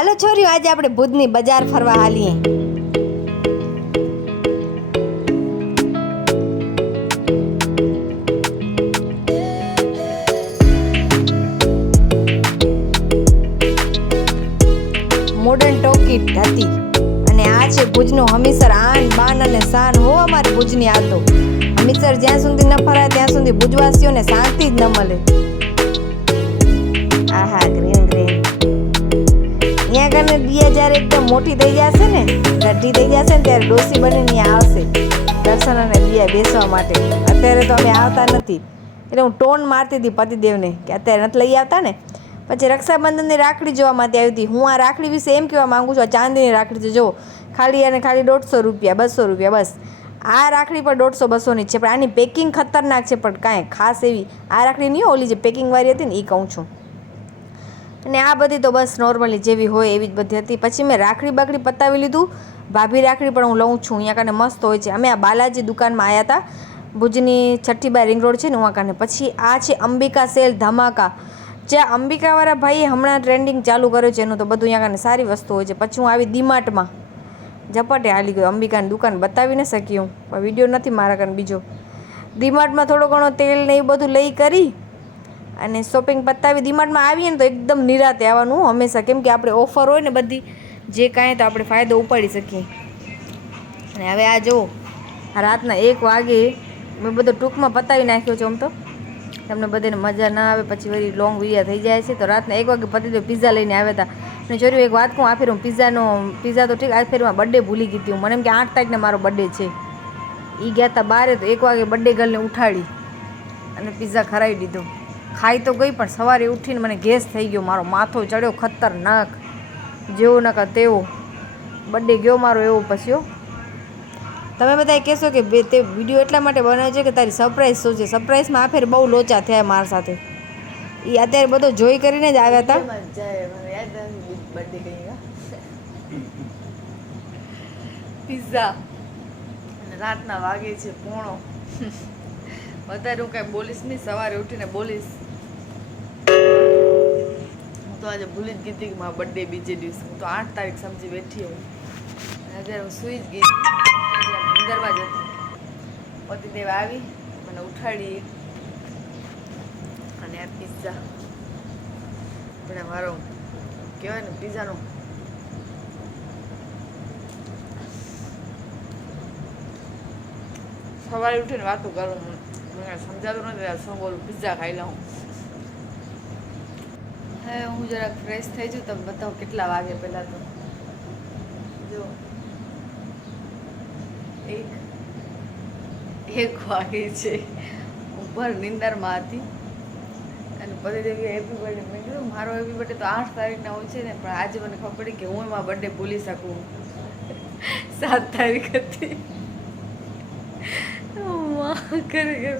હાલો છોરીઓ, આજે આપણે ભુજની બજાર ફરવા હાલીએ. મોડર્ન ટોકીટ હતી. અને આ છે ભુજનો હમીસર આન, બાન અને શાન હો અમારી ભુજની આતો. હમીસર જ્યાં સુધી ન ફરાય ત્યાં સુધી ભુજવાસીઓને શાંતિ જ ન મળે. અહીંયા દિયા જ્યારે એકદમ મોટી થઈ જશે ને? ગઢી થઈ જશે ને ત્યારે ડોસી બનીને આવશે. દર્શન અને દિયા બેસવા માટે. અત્યારે તો અમે આવતા નથી. એટલે હું ટોન મારતી હતી પતિદેવને કે અત્યારે નથી લઈ આવતા ને? પછી રક્ષાબંધનની રાખડી જોવા માટે આવી હતી. હું આ રાખડી વિશે એમ કહેવા માંગુ છું, આ ચાંદીની રાખડી છે. જો, ખાલી અને ખાલી દોઢસો રૂપિયા, બસો રૂપિયા, બસ. આ રાખડી પણ દોઢસો, બસોની છે. પણ આની પેકિંગ ખતરનાક છે. પણ કાંઈ ખાસ એવી આ રાખડી નહીં ઓલી જે પેકિંગવાળી હતી ને એ કહું છું. અને આ બધી તો બસ નોર્મલી જેવી હોય એવી જ બધી હતી. પછી મેં રાખડી બાકડી પતાવી લીધું. ભાભી રાખડી પણ હું લઉં છું. અહીંયા કારણે મસ્ત હોય છે. અમે આ બાલાજી દુકાનમાં આવ્યા હતા. ભુજની છઠ્ઠી બાય રિંગ રોડ છે ને કારણે. પછી આ છે અંબિકા સેલ ધમાકા. જ્યાં અંબિકાવાળા ભાઈએ હમણાં ટ્રેન્ડિંગ ચાલુ કર્યું છે. એનું તો બધું અહીંયા કારણે સારી વસ્તુ હોય છે. પછી હું આવી ડીમાર્ટમાં ઝપાટે હાલી ગયો. અંબિકાની દુકાન બતાવી ન શકી હું પણ વીડિયો નથી મારા કારણે બીજો. ડીમાર્ટમાં થોડો ઘણો તેલ ને એ બધું લઈ કરી અને શોપિંગ પતાવી ડીમાર્ટમાં આવીએ ને તો એકદમ નિરાતે આવવાનું. હંમેશા કેમ કે આપણે ઓફર હોય ને બધી, જે કાંઈ તો આપણે ફાયદો ઉપાડી શકીએ. અને હવે આ જુઓ રાતના એક વાગે મેં બધો ટૂંકમાં પતાવી નાખ્યો છે આમ તો. તમને બધાને મજા ના આવે, પછી વળી લોંગ વિડિયા થઈ જાય છે. તો રાતના એક વાગે પતિ તો પિઝા લઈને આવ્યા હતા. અને જોયું, એક વાત કહું, આ ફેર હું પિઝાનો પિઝા તો ઠીક, આ ફેરમાં બર્થડે ભૂલી ગઈ હતી મને એમ કે આઠ તારીખને મારો બર્થડે છે. એ ગયા હતા બારે તો એક વાગે બર્થડે ગર્લને ઉઠાડી અને પિઝા ખરાવી દીધો. ખાઈ તો ગઈ પણ સવારે ઉઠીને મને ગેસ થઈ ગયો. મારો માથો ચડ્યો ખતરનાક જેવો નકા તેવો. બર્થડે ગયો મારો એવો પસ્યો તમે બધા કહેશો કે બે તે વીડિયો એટલા માટે બનાવ્યો છે કે તારી સરપ્રાઈઝ શું છે? સરપ્રાઈઝમાં આ ફેર બહુ લોચા થયા મારા સાથે. એ અત્યારે બધો જોઈ કરીને જ આવ્યા હતા પિઝા રાતના વાગે છે પોણો. વધારે હું કાંઈ બોલીશ નહીં, સવારે ઉઠીને બોલીશ. હું તો આજે ભૂલી જ કે મારો બર્થડે બીજે દિવસે. હું તો આઠ તારીખ સમજી બેઠી હું અત્યારે હું સૂઈ જ ગઈ અંદરમાં જ હતી. પતિદેવ આવી, મને ઉઠાડી. અને આ પિઝા પણ મારો, કહેવાય ને પિઝાનો સવારે ઉઠીને વાતો કરું હું મને નથી શું બોલું પિઝા ખાઈ લઉં હવે હું જરાક ફ્રેશ થઈ જઉં, તમે બતાવો કેટલા વાગે પહેલાં તો? જો. એક. એક વાગે છે. ઉપર નિંદરમાં હતી. અને પછી દેવી હેપી બર્થડે મેં કીધું, મારો હેપી બર્થડે તો આઠ તારીખના હોય છે ને, પણ આજે મને ખબર પડી કે હું એમાં બર્થડે ભૂલી શકું. સાત તારીખ હતી. ખરેખર.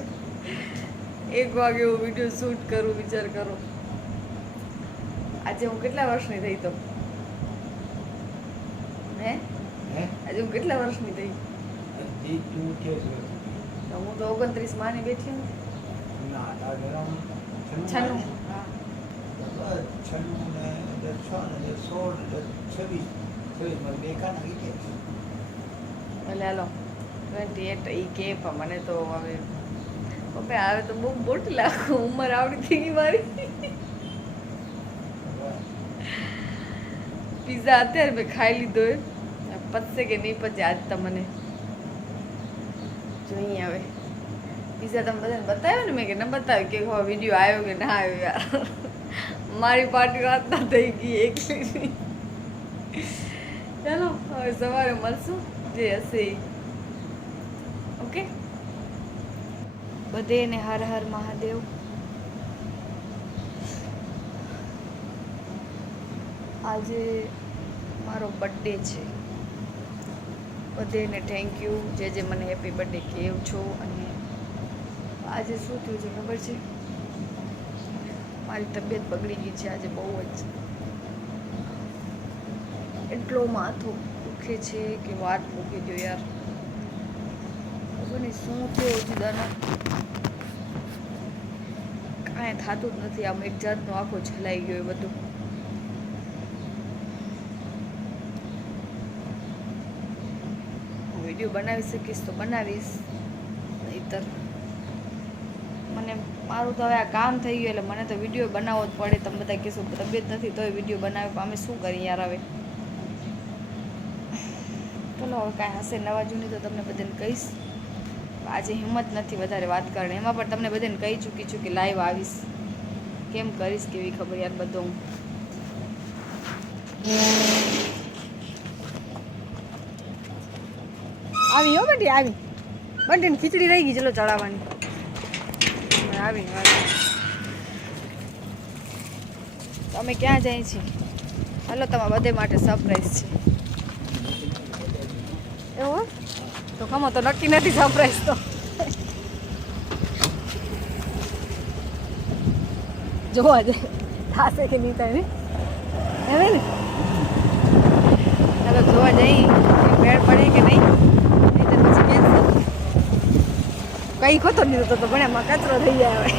એક વાગે હું વીડિયો શૂટ કરું વિચાર કરો. આજે હું કેટલા વર્ષની થઈ તો? હે? આજે હું કેટલા વર્ષની થઈ? તો હું તો ઓગણત્રીસ માની બેઠી હું. છન્નું છે એટલે હાલો. ટ્વેન્ટી એટ એ કે પણ મને તો હવે પપ્પા હવે તો બહુ મોટી લાગુ, ઉંમર આવડી થઈ ગઈ મારી. પિઝા અત્યારે મેં ખાઈ લીધો એ પચશે કે નહીં પચે આજ તમને જોઈએ હવે. પિઝા તમે બધાને બતાવ્યો ને મેં કે ન બતાવ્યું, કે હવે વીડિયો આવ્યો કે ના આવ્યો યાર. મારી પાર્ટી રાતના થઈ ગઈ એકલી. ચાલો, હવે સવારે મળશું. જે હશે એ ઓકે? બધેને હર હર મહાદેવ. આજે મારો બર્થડે છે. બધેને થેન્ક યુ જે જે મને હેપી બર્થડે કેવ છો અને આજે શું થયું છે ખબર છે? મારી તબિયત બગડી ગઈ છે આજે બહુ જ. એટલો માથું દુખે છે કે વાત મૂકી દો યાર. ખબર નહીં શું થયો જીદાનો કાંઈ થતું જ નથી, આમ એક જાતનો આખો છલાઈ ગયો એ બધું. વીડિયો બનાવી શકીશ તો બનાવીશ, નહીતર મને, મારું તો હવે આ કામ થઈ ગયું એટલે મને તો વીડિયો બનાવવો જ પડે. તમે બધા કહેશો તબિયત નથી, તોય વીડિયો બનાવે અમે શું કરીએ યાર હવે? ચલો, હવે કાંઈ હશે નવા જૂની તો તમને બધાને કહીશ. આજે હિંમત નથી વધારે વાત કરવાની. એમાં પણ તમને બધાને કહી ચૂકી છું કે લાઈવ આવીશ. કેમ કરીશ કેવી ખબર યાર બધું. હું આવી હો બંટી, આવી. બંટીને ખીચડી રહી ગઈ ચલો ચડાવવાની. આવી તમે ક્યાં જાય છે હલો, તમારા બધે માટે સરપ્રાઈઝ છે. એવું? તો ખમો તો નક્કી નથી સરપ્રાઈઝ તો. જોવા જાય થશે કે નહીં થાય ને હવે ને? ચાલો જોવા જઈ મેળ પડે કે નહીં? નહીં તો પછી કેન્સલ કઈ ખોતો લીધો તો એમાં કચરો થઈ જાય હવે.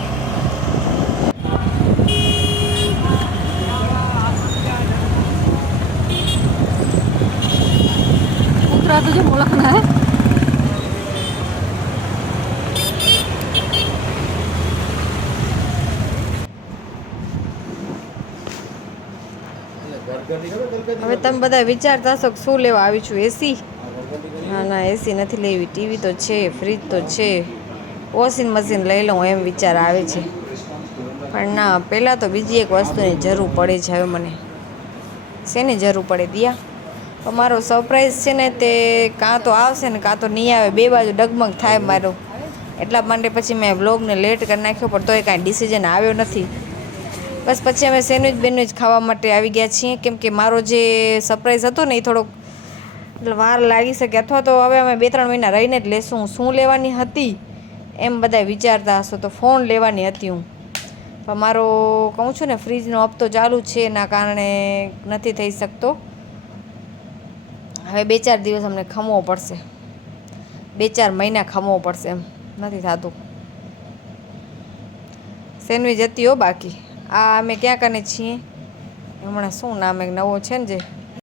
કૂતરા તો જો મોલકના, હે હવે તમે બધા વિચારતા હશો શું લેવા આવી છું? એસી ના ના એસી નથી લેવી. ટીવી તો છે ફ્રીજ તો છે. વોશિંગ મશીન લઈ લઉં એમ વિચાર આવે છે. પણ ના, પહેલાં તો બીજી એક વસ્તુની જરૂર પડે છે હવે મને. શેની જરૂર પડે દિયા? મારો સરપ્રાઈઝ છે ને તે કાં તો આવશે ને કાં તો નહીં આવે. બે બાજુ ડગમગ થાય મારો. એટલા માટે પછી મેં બ્લોગને લેટ કરી નાખ્યો, પણ તોય કાંઈ ડિસિઝન આવ્યો નથી. બસ પછી અમે સેન્ડવિચ બેન્ડવિચ ખાવા માટે આવી ગયા છીએ. કેમ કે મારો જે સરપ્રાઈઝ હતો ને એ થોડોક વાર લાગી શકે. અથવા તો હવે અમે બે ત્રણ મહિના રહીને જ લેશું. શું લેવાની હતી એમ બધા વિચારતા હશો. તો ફોન લેવાની હતી હું. પણ મારો કહું છું ને ફ્રીજનો હપ્તો ચાલુ છે એના કારણે નથી થઈ શકતો. હવે બે ચાર દિવસ અમને ખમવો પડશે. બે ચાર મહિના ખમવો પડશે એમ. નથી થતું. સેન્ડવિચ હતી હો બાકી. આ અમે ક્યાં કને છીએ? હમણાં શું નામ એક નવો છે ને જે?